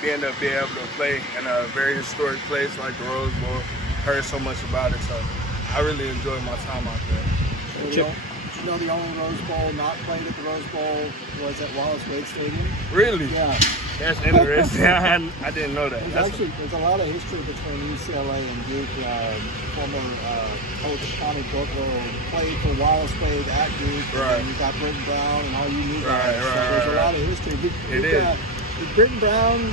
being to be able to play in a very historic place like the Rose Bowl. Heard so much about it, so I really enjoyed my time out there. Did you know the only Rose Bowl not played at the Rose Bowl was at Wallace Wade Stadium? Really? Yeah. That's interesting. I didn't know that. There's a lot of history between UCLA and Duke. Former coach Tommy Booker played for Wallace Wade at Duke. Right. And you got Britton Brown and all you need. Right. There's a lot of history. Did Britton Brown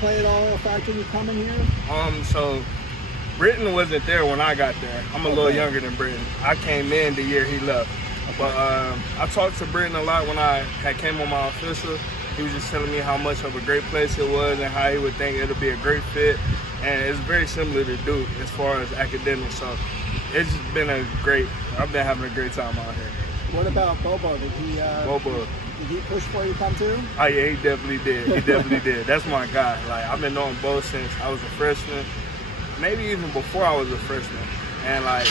play at all a factor in you coming here? So Britton wasn't there when I got there. I'm a little younger than Britton. I came in the year he left. But I talked to Britton a lot when I had came on my official. He was just telling me how much of a great place it was and how he would think it'll be a great fit. And it's very similar to Duke as far as academics. So it's just been I've been having a great time out here. What about Bobo? Bobo. Did he push for you to come too? Oh yeah, he definitely did. He definitely did. That's my guy. Like, I've been knowing Bo since I was a freshman, maybe even before I was a freshman. And like,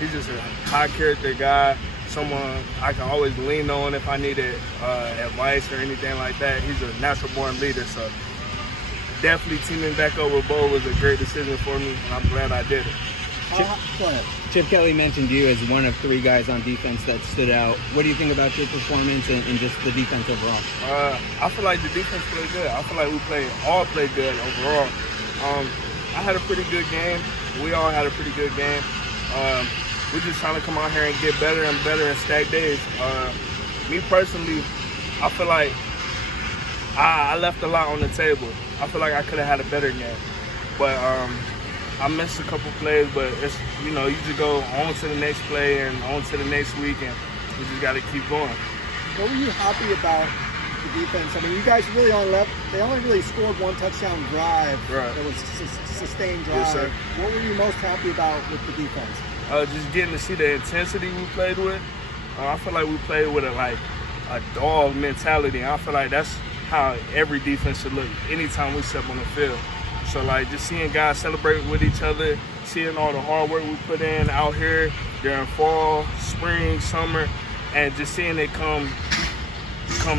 he's just a high character guy, someone I can always lean on if I needed advice or anything like that. He's a natural born leader, so definitely teaming back up with Bo was a great decision for me, and I'm glad I did it. Go ahead. Chip Kelly mentioned you as one of 3 guys on defense that stood out. What do you think about your performance and just the defense overall? I feel like the defense played good. I feel like we all played good overall. I had a pretty good game. We all had a pretty good game. We're just trying to come out here and get better and better and stack days. Me personally, I feel like I left a lot on the table. I feel like I could have had a better game. But I missed a couple plays, but it's, you just go on to the next play and on to the next week, and we just got to keep going. What were you happy about the defense? I mean, you guys really they only really scored 1 touchdown drive. Right. That was a sustained drive. Yes, sir. What were you most happy about with the defense? Just getting to see the intensity we played with. I feel like we played with a dog mentality. I feel like that's how every defense should look anytime we step on the field. So like, just seeing guys celebrate with each other, seeing all the hard work we put in out here during fall, spring, summer, and just seeing it come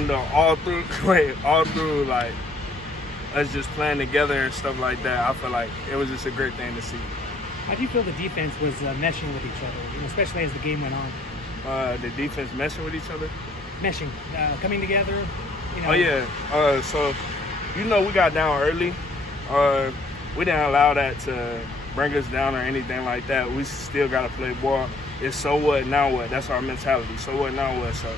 to all through like us just playing together and stuff like that. I feel like it was just a great thing to see. How do you feel the defense was meshing with each other, especially as the game went on? The defense meshing with each other? Meshing, coming together. Oh yeah. So we got down early. We didn't allow that to bring us down or anything like that. We still got to play ball. It's so what, now what? That's our mentality. So what, now what? So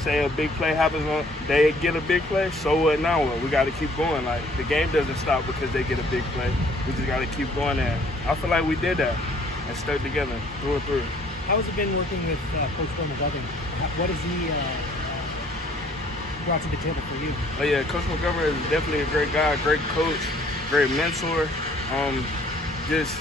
say a big play happens, they get a big play, so what, now what? We got to keep going. Like, the game doesn't stop because they get a big play. We just got to keep going there. I feel like we did that and stuck together through and through. How has it been working with Coach Bruin? What has he brought to the table for you? Oh yeah, Coach McGovern is definitely a great guy, great coach, great mentor. Just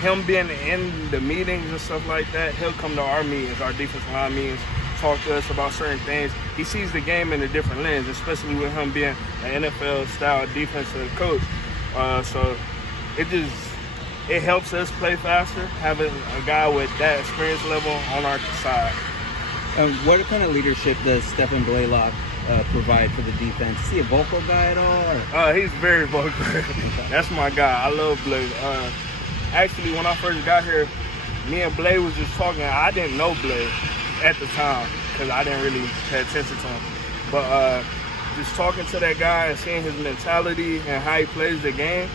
him being in the meetings and stuff like that, he'll come to our meetings, our defensive line meetings, talk to us about certain things. He sees the game in a different lens, especially with him being an NFL-style defensive coach. So it helps us play faster, having a guy with that experience level on our side. What kind of leadership does Stephen Blaylock provide for the defense? Is he a vocal guy at all? He's very vocal. That's my guy. I love Blay. Actually, when I first got here, me and Blay was just talking. I didn't know Blay at the time because I didn't really pay attention to him. But just talking to that guy and seeing his mentality and how he plays the game,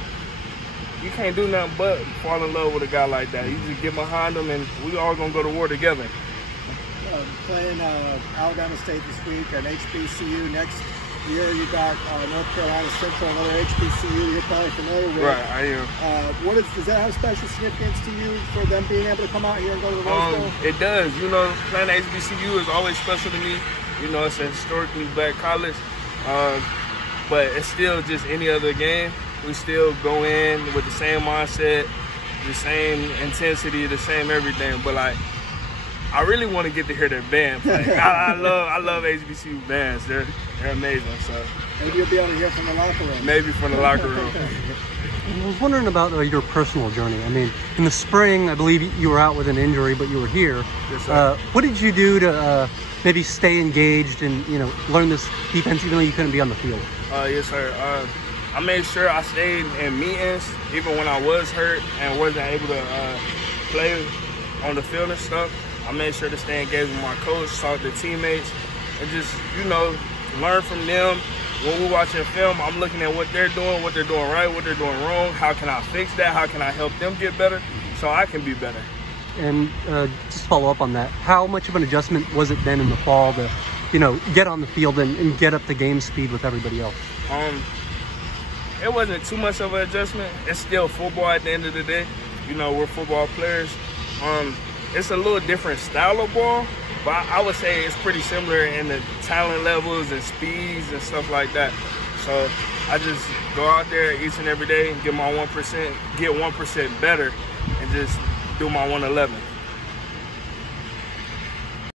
you can't do nothing but fall in love with a guy like that. You just get behind him and we all gonna go to war together. Playing Alabama State this week, an HBCU. Next year you got North Carolina Central, another HBCU you're probably familiar with. Right, I am. Does that have special significance to you for them being able to come out here and go to the Rose Bowl? It does. Playing HBCU is always special to me. It's a historically black college. But it's still just any other game. We still go in with the same mindset, the same intensity, the same everything. But I really want to get to hear their band play. I love HBCU bands. They're amazing. So maybe you'll be able to hear from the locker room. Maybe from the locker room. I was wondering about your personal journey. I mean, in the spring, I believe you were out with an injury, but you were here. Yes, sir. What did you do to maybe stay engaged and learn this defense, even though you couldn't be on the field? Yes, sir. I made sure I stayed in meetings even when I was hurt and wasn't able to play on the field and stuff. I made sure to stay engaged with my coach, talk to teammates, and just, learn from them. When we're watching film, I'm looking at what they're doing right, what they're doing wrong. How can I fix that? How can I help them get better so I can be better? And just follow up on that, how much of an adjustment was it then in the fall to, get on the field and get up to game speed with everybody else? It wasn't too much of an adjustment. It's still football at the end of the day. We're football players. It's a little different style of ball, but I would say it's pretty similar in the talent levels and speeds and stuff like that. So I just go out there each and every day and get my 1%, get 1% better, and just do my 111.